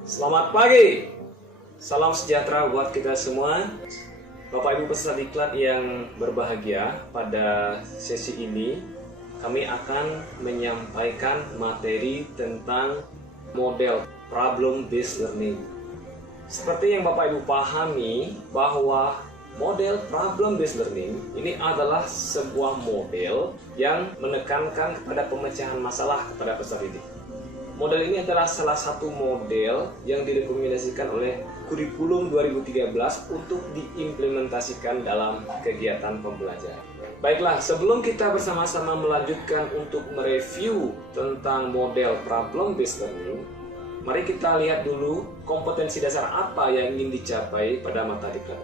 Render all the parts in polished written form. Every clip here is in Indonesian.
Selamat pagi, salam sejahtera buat kita semua. Bapak Ibu peserta diklat yang berbahagia, pada sesi ini kami akan menyampaikan materi tentang model problem based learning. Seperti yang Bapak Ibu pahami bahwa model problem based learning ini adalah sebuah model yang menekankan kepada pemecahan masalah kepada peserta didik. Model ini adalah salah satu model yang direkomendasikan oleh kurikulum 2013 untuk diimplementasikan dalam kegiatan pembelajaran. Baiklah, sebelum kita bersama-sama melanjutkan untuk mereview tentang model problem based learning, mari kita lihat dulu kompetensi dasar apa yang ingin dicapai pada mata diklat.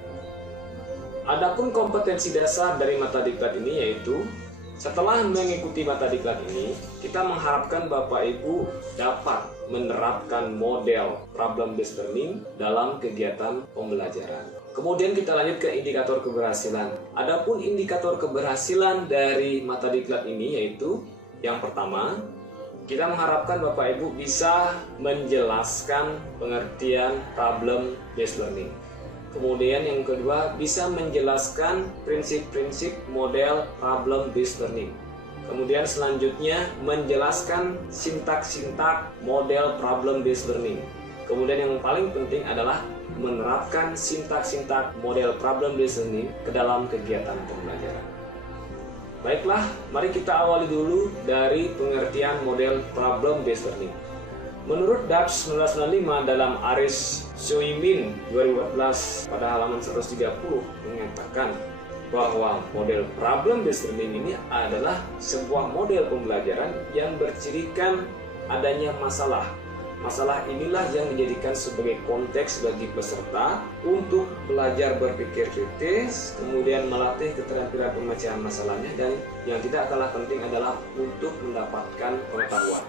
Adapun kompetensi dasar dari mata diklat ini yaitu, setelah mengikuti mata diklat ini, kita mengharapkan Bapak Ibu dapat menerapkan model problem based learning dalam kegiatan pembelajaran. Kemudian kita lanjut ke indikator keberhasilan. Adapun indikator keberhasilan dari mata diklat ini yaitu, yang pertama, kita mengharapkan Bapak Ibu bisa menjelaskan pengertian problem based learning. Kemudian yang kedua, bisa menjelaskan prinsip-prinsip model problem based learning. Kemudian selanjutnya menjelaskan sintak-sintak model problem based learning. Kemudian yang paling penting adalah menerapkan sintak-sintak model problem based learning ke dalam kegiatan pembelajaran. Baiklah, mari kita awali dulu dari pengertian model problem based learning. Menurut DAPS 1995 dalam Aris Soimin 2014 pada halaman 130 mengatakan bahwa model problem based learning ini adalah sebuah model pembelajaran yang bercirikan adanya masalah. Masalah inilah yang dijadikan sebagai konteks bagi peserta untuk belajar berpikir kritis, kemudian melatih keterampilan pemecahan masalahnya, dan yang tidak kalah penting adalah untuk mendapatkan pengetahuan.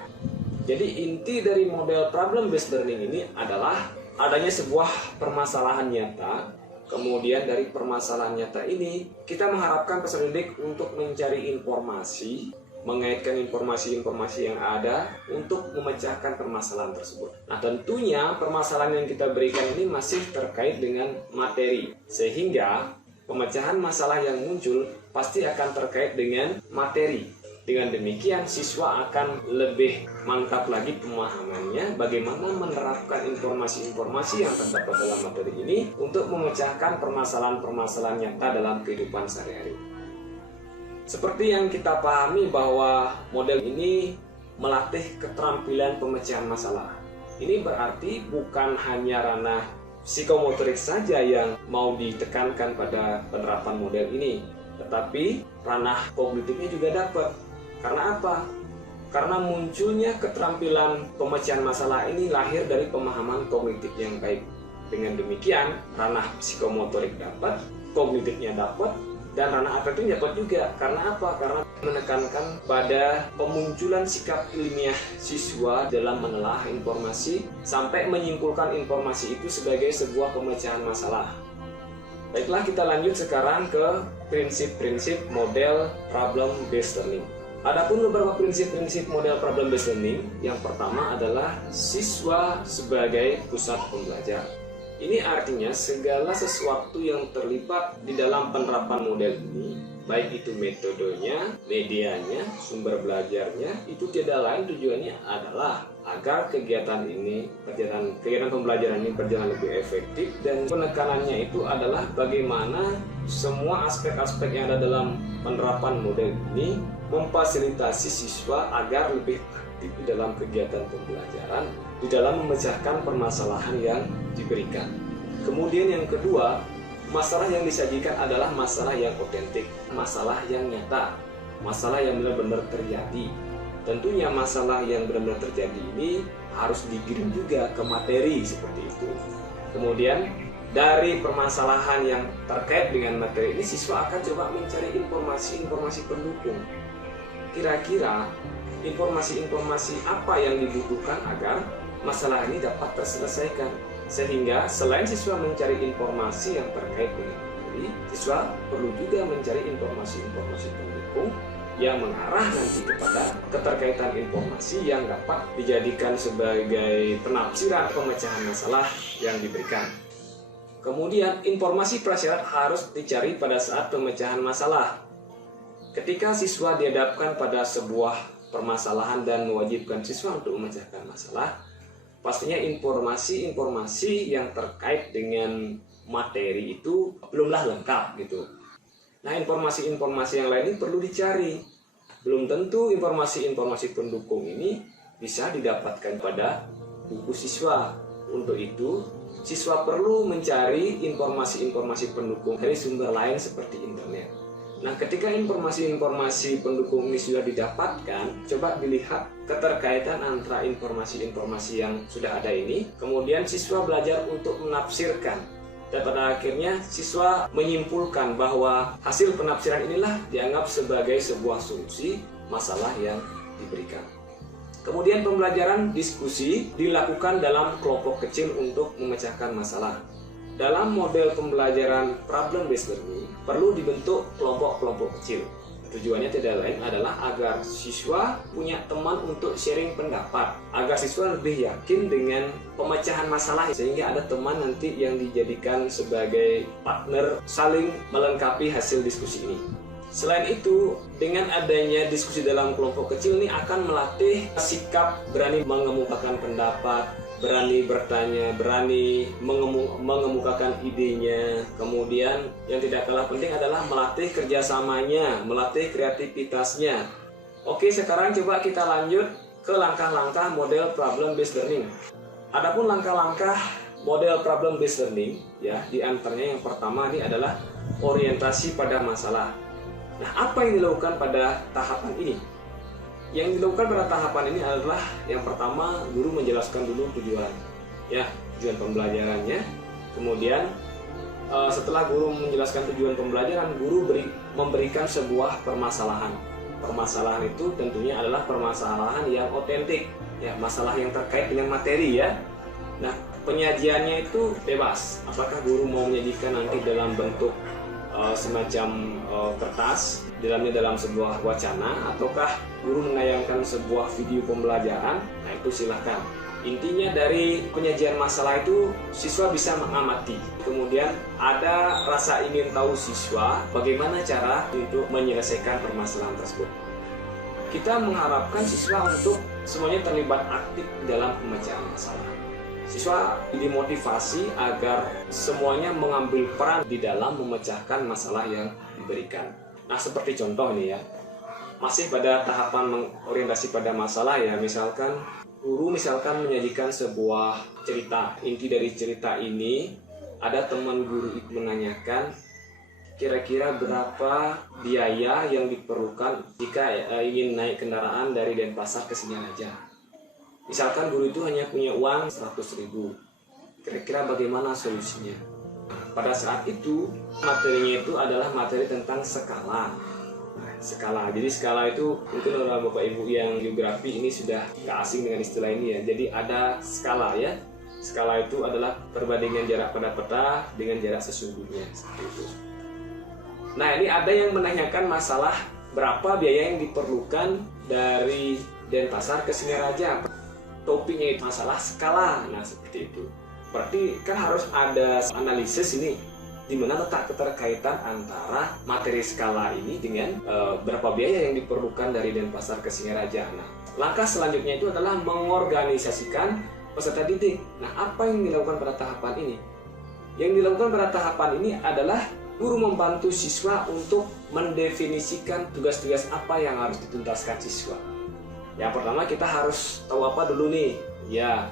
Jadi inti dari model problem based learning ini adalah adanya sebuah permasalahan nyata. Kemudian dari permasalahan nyata ini kita mengharapkan peserta didik untuk mencari informasi, mengaitkan informasi-informasi yang ada untuk memecahkan permasalahan tersebut. Nah, tentunya permasalahan yang kita berikan ini masih terkait dengan materi, sehingga pemecahan masalah yang muncul pasti akan terkait dengan materi. Dengan demikian, siswa akan lebih mantap lagi pemahamannya bagaimana menerapkan informasi-informasi yang terdapat dalam materi ini untuk memecahkan permasalahan-permasalahan nyata dalam kehidupan sehari-hari. Seperti yang kita pahami bahwa model ini melatih keterampilan pemecahan masalah. Ini berarti bukan hanya ranah psikomotorik saja yang mau ditekankan pada penerapan model ini, tetapi ranah kognitifnya juga dapat. Karena apa? Karena munculnya keterampilan pemecahan masalah ini lahir dari pemahaman kognitif yang baik. Dengan demikian, ranah psikomotorik dapat, kognitifnya dapat, dan ranah afektif dapat juga. Karena apa? Karena menekankan pada pemunculan sikap ilmiah siswa dalam menelaah informasi sampai menyimpulkan informasi itu sebagai sebuah pemecahan masalah. Baiklah, kita lanjut sekarang ke prinsip-prinsip model problem based learning. Adapun beberapa prinsip-prinsip model problem based learning, yang pertama adalah siswa sebagai pusat pembelajar. Ini artinya segala sesuatu yang terlibat di dalam penerapan model ini, baik itu metodenya, medianya, sumber belajarnya, itu tidak lain tujuannya adalah agar kegiatan pembelajaran ini berjalan lebih efektif, dan penekanannya itu adalah bagaimana semua aspek-aspek yang ada dalam penerapan model ini memfasilitasi siswa agar lebih aktif di dalam kegiatan pembelajaran, di dalam memecahkan permasalahan yang diberikan. Kemudian yang kedua, masalah yang disajikan adalah masalah yang otentik, masalah yang nyata, masalah yang benar-benar terjadi. Tentunya masalah yang benar-benar terjadi ini harus dikirim juga ke materi seperti itu. Kemudian dari permasalahan yang terkait dengan materi ini, siswa akan coba mencari informasi-informasi pendukung. Kira-kira informasi-informasi apa yang dibutuhkan agar masalah ini dapat terselesaikan. Sehingga selain siswa mencari informasi yang terkait dengan materi, siswa perlu juga mencari informasi-informasi pendukung yang mengarah nanti kepada keterkaitan informasi yang dapat dijadikan sebagai penafsiran pemecahan masalah yang diberikan. Kemudian, informasi prasyarat harus dicari pada saat pemecahan masalah. Ketika siswa dihadapkan pada sebuah permasalahan dan mewajibkan siswa untuk memecahkan masalah, pastinya informasi-informasi yang terkait dengan materi itu belumlah lengkap gitu. Nah, informasi-informasi yang lain ini perlu dicari. Belum tentu informasi-informasi pendukung ini bisa didapatkan pada buku siswa. Untuk itu, siswa perlu mencari informasi-informasi pendukung dari sumber lain seperti internet. Nah, ketika informasi-informasi pendukung ini sudah didapatkan, coba dilihat keterkaitan antara informasi-informasi yang sudah ada ini, kemudian siswa belajar untuk menafsirkan. Dan pada akhirnya siswa menyimpulkan bahwa hasil penafsiran inilah dianggap sebagai sebuah solusi masalah yang diberikan. Kemudian pembelajaran diskusi dilakukan dalam kelompok kecil untuk memecahkan masalah. Dalam model pembelajaran problem based learning perlu dibentuk kelompok-kelompok kecil. Tujuannya tidak lain adalah agar siswa punya teman untuk sharing pendapat, agar siswa lebih yakin dengan pemecahan masalah, sehingga ada teman nanti yang dijadikan sebagai partner saling melengkapi hasil diskusi ini. Selain itu, dengan adanya diskusi dalam kelompok kecil ini akan melatih sikap berani mengemukakan pendapat, berani bertanya, berani mengemukakan idenya. Kemudian yang tidak kalah penting adalah melatih kerjasamanya, melatih kreativitasnya. Oke, sekarang coba kita lanjut ke langkah-langkah model problem based learning. Adapun langkah-langkah model problem based learning, ya, di antaranya yang pertama ini adalah orientasi pada masalah. Nah, apa yang dilakukan pada tahapan ini? Yang dilakukan pada tahapan ini adalah yang pertama, guru menjelaskan dulu tujuan, ya, tujuan pembelajarannya. Kemudian setelah guru menjelaskan tujuan pembelajaran, guru memberikan sebuah permasalahan. Permasalahan itu tentunya adalah permasalahan yang otentik, ya, masalah yang terkait dengan materi, ya. Nah, penyajiannya itu bebas. Apakah guru mau menyajikan nanti dalam bentuk semacam kertas, dalam sebuah wacana, ataukah guru menayangkan sebuah video pembelajaran? Nah, itu silahkan. Intinya dari penyajian masalah itu siswa bisa mengamati. Kemudian ada rasa ingin tahu siswa bagaimana cara untuk menyelesaikan permasalahan tersebut. Kita mengharapkan siswa untuk semuanya terlibat aktif dalam pemecahan masalah. Siswa dimotivasi agar semuanya mengambil peran di dalam memecahkan masalah yang diberikan. Nah, seperti contoh nih, ya, masih pada tahapan orientasi pada masalah, ya, misalkan guru menyajikan sebuah cerita. Inti dari cerita ini, ada teman guru itu menanyakan kira-kira berapa biaya yang diperlukan jika ingin naik kendaraan dari Denpasar ke Singaraja. Misalkan guru itu hanya punya uang 100.000, kira-kira bagaimana solusinya? Pada saat itu, materinya itu adalah materi tentang skala. Skala, jadi skala itu mungkin orang bapak ibu yang geografi ini sudah gak asing dengan istilah ini, ya. Jadi ada skala, ya. Skala itu adalah perbandingan jarak pada peta dengan jarak sesungguhnya, seperti itu. Nah, ini ada yang menanyakan masalah berapa biaya yang diperlukan dari Denpasar ke Singaraja. Topiknya itu masalah skala. Nah, seperti itu. Berarti kan harus ada analisis ini, di mana letak keterkaitan antara materi skala ini dengan berapa biaya yang diperlukan dari Denpasar ke Singaraja. Nah, langkah selanjutnya itu adalah mengorganisasikan peserta didik. Nah, apa yang dilakukan pada tahapan ini? Yang dilakukan pada tahapan ini adalah guru membantu siswa untuk mendefinisikan tugas-tugas apa yang harus dituntaskan siswa. Yang pertama, kita harus tahu apa dulu nih? Ya,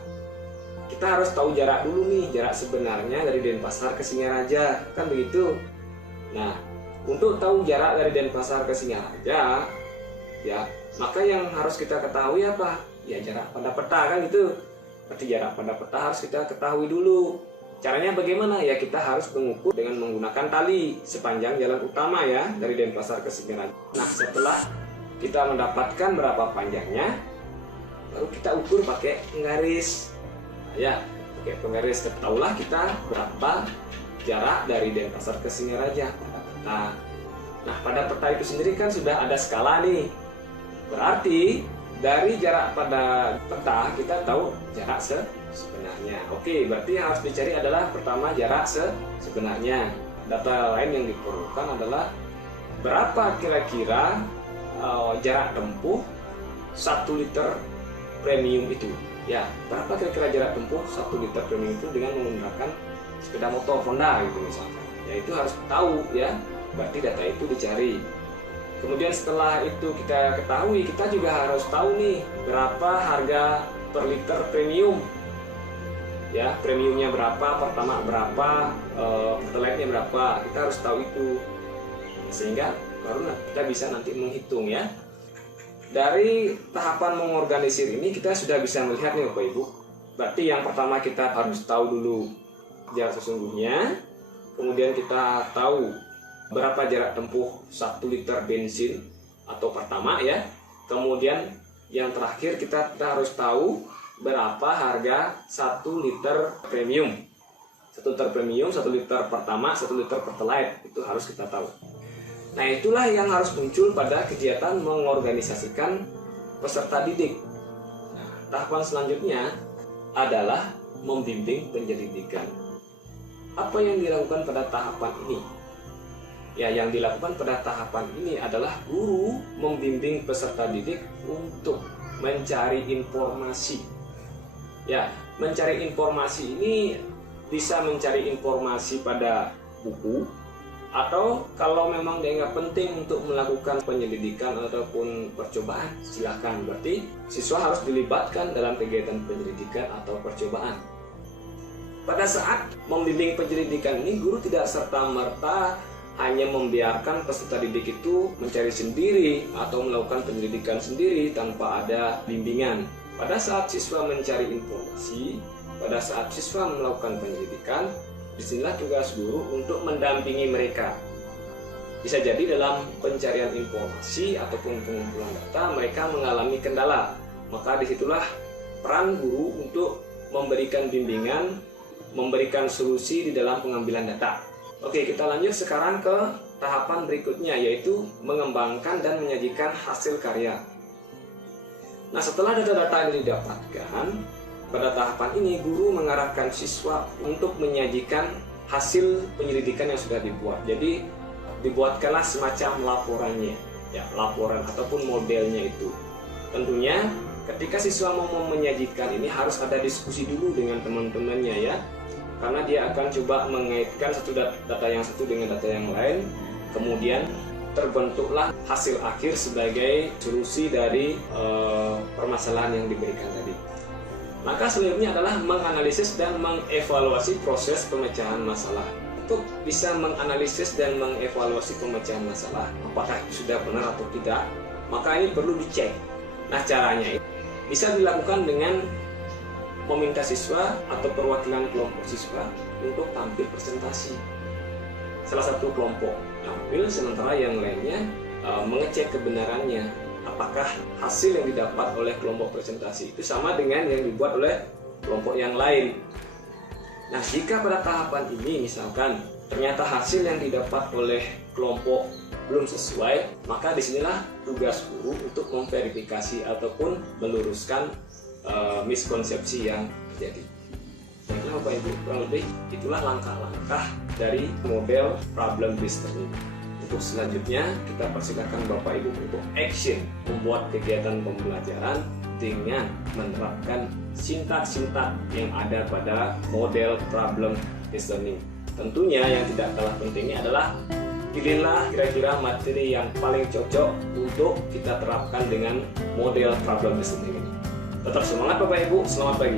kita harus tahu jarak dulu nih, jarak sebenarnya dari Denpasar ke Singaraja, kan begitu. Nah, untuk tahu jarak dari Denpasar ke Singaraja, ya, maka yang harus kita ketahui apa? Ya, jarak pada peta, kan gitu. Berarti jarak pada peta harus kita ketahui dulu. Caranya bagaimana? Ya, kita harus mengukur dengan menggunakan tali sepanjang jalan utama, ya, dari Denpasar ke Singaraja. Nah, setelah kita mendapatkan berapa panjangnya, baru kita ukur pakai penggaris. Ya, pakai penggaris, ketahuilah kita berapa jarak dari Denpasar ke Singaraja. Nah, Nah, pada peta itu sendiri kan sudah ada skala nih. Berarti dari jarak pada peta kita tahu jarak sebenarnya. Oke, berarti yang harus dicari adalah pertama jarak sebenarnya. Data lain yang diperlukan adalah berapa kira-kira jarak tempuh 1 liter premium itu. Ya, berapa kira-kira jarak tempuh 1 liter premium itu dengan menggunakan sepeda motor Honda gitu misalkan. Ya, itu harus tahu ya. Berarti data itu dicari. Kemudian setelah itu kita ketahui, kita juga harus tahu nih berapa harga per liter premium. Ya, premiumnya berapa, pertama berapa, pertalite-nya berapa. Kita harus tahu itu. Sehingga baru kita bisa nanti menghitung ya. Dari tahapan mengorganisir ini kita sudah bisa melihat nih Bapak Ibu. Berarti yang pertama kita harus tahu dulu jarak sesungguhnya. Kemudian kita tahu berapa jarak tempuh 1 liter bensin atau pertama ya. Kemudian yang terakhir kita harus tahu berapa harga 1 liter premium. 1 liter premium, 1 liter pertama, 1 liter pertalite. Itu harus kita tahu. Nah, itulah yang harus muncul pada kegiatan mengorganisasikan peserta didik. Nah, tahapan selanjutnya adalah membimbing penyelidikan. Apa yang dilakukan pada tahapan ini? Ya, yang dilakukan pada tahapan ini adalah guru membimbing peserta didik untuk mencari informasi. Ya, mencari informasi ini bisa mencari informasi pada buku, atau kalau memang dianggap penting untuk melakukan penyelidikan ataupun percobaan, silahkan. Berarti siswa harus dilibatkan dalam kegiatan penyelidikan atau percobaan. Pada saat membimbing penyelidikan ini, guru tidak serta-merta hanya membiarkan peserta didik itu mencari sendiri atau melakukan penyelidikan sendiri tanpa ada bimbingan. Pada saat siswa mencari informasi, pada saat siswa melakukan penyelidikan, disinilah tugas guru untuk mendampingi mereka. Bisa jadi dalam pencarian informasi ataupun pengumpulan data mereka mengalami kendala. Maka disitulah peran guru untuk memberikan bimbingan, memberikan solusi di dalam pengambilan data. Oke, kita lanjut sekarang ke tahapan berikutnya, yaitu mengembangkan dan menyajikan hasil karya. Nah, setelah data-data yang didapatkan, pada tahapan ini guru mengarahkan siswa untuk menyajikan hasil penyelidikan yang sudah dibuat. Jadi dibuatkanlah semacam laporannya, ya, laporan ataupun modelnya itu. Tentunya ketika siswa mau menyajikan ini harus ada diskusi dulu dengan teman-temannya ya, karena dia akan coba mengaitkan satu data yang satu dengan data yang lain. Kemudian terbentuklah hasil akhir sebagai solusi dari permasalahan yang diberikan tadi. Maka selanjutnya adalah menganalisis dan mengevaluasi proses pemecahan masalah. Untuk bisa menganalisis dan mengevaluasi pemecahan masalah, apakah itu sudah benar atau tidak, maka ini perlu dicek. Nah, caranya bisa dilakukan dengan meminta siswa atau perwakilan kelompok siswa untuk tampil presentasi. Salah satu kelompok tampil, sementara yang lainnya mengecek kebenarannya. Apakah hasil yang didapat oleh kelompok presentasi itu sama dengan yang dibuat oleh kelompok yang lain. Nah, jika pada tahapan ini misalkan ternyata hasil yang didapat oleh kelompok belum sesuai, maka disinilah tugas guru untuk memverifikasi ataupun meluruskan miskonsepsi yang terjadi. Baiklah Bapak Ibu, kurang lebih itulah langkah-langkah dari model problem based learning. Untuk selanjutnya kita persilakan Bapak Ibu untuk action, membuat kegiatan pembelajaran dengan menerapkan sintak-sintak yang ada pada model problem based learning. Tentunya yang tidak kalah pentingnya adalah pilihlah kira-kira materi yang paling cocok untuk kita terapkan dengan model problem based learning ini. Tetap semangat Bapak Ibu, selamat pagi.